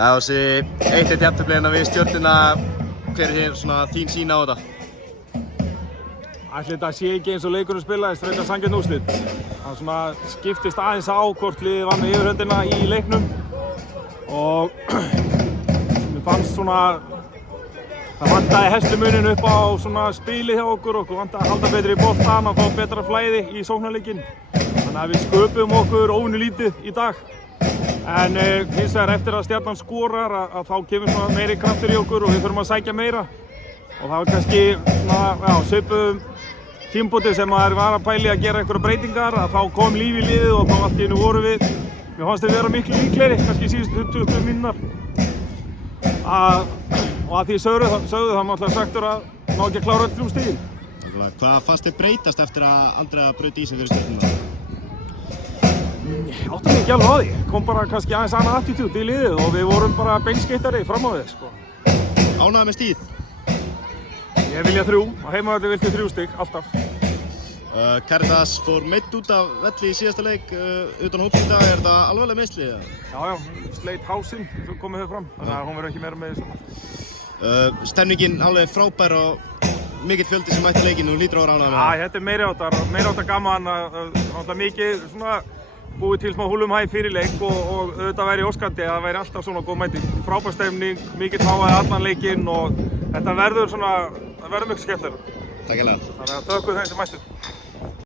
Já, þessi 1-1 jafntefli við Stjörnuna, hver svona þín sýn á þetta? Ætli þetta sé ekki eins og leikurinn spilaðist frekar sanngjörn úrslit. Það svona skiptist aðeins á hvort liðið var með yfirhöndina í leiknum og mér fannst svona það vantaði hestumuninn upp á svona spilið hjá okkur vantaði að halda betri í boltann og fá betra flæði í sóknarleikinn. Þannig að við sköpum okkur óvenju lítið í dag. En hins vegar eftir að Stjarnan skorar að þá kemur svona meiri kraftur í okkur og við þurfum að sækja meira. Og það var kannski svona, svipuðum tímabúti sem maður var að pæli að gera einhverja breytingar, að þá kom líf í liðið og þá allt í einu vorum við. Mér fannst við vera miklu líklegri, kannski síðustu 20 mínútur. Og að því sögðu það náttúrulega sagtur að ná ekki að klára öll 3 stigin. Hvað fannst þér breytast eftir að Andrea braut ísinn fyrir Stjörnuna? Ég átti mig ekki alveg á því. Kom bara kannski aðeins annað attitút í liðið og við vorum bara beinskeyttari fram á við, sko. Ánægður með stíð? Ég vilja 3. Á heimavelli viltu 3 stig, alltaf. Caritas fór meidd út af velli í síðasta leik utan hóps í dag. Er þetta alvarleg meiðsli? Já, sleit hálsinn, komið þau fram. Þannig að hún verður ekki meira með þessu. Stemningin alveg frábær og mikill fjöldi sem mætti leikinn og lítur á ánægður með það. Já, þetta er meiri áttar gaman. Náttúrulega mikið svona búið til smá húllumhæ fyrir leik og auðvitað væri óskandi að það væri alltaf svona góð mæting. Frábær stemning, mikill hávaði allan leikinn og þetta verður svona, það verður mjög skemmtilega. Takk hérlega. Þannig að þökkum þeim sem mættu.